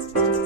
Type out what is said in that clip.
you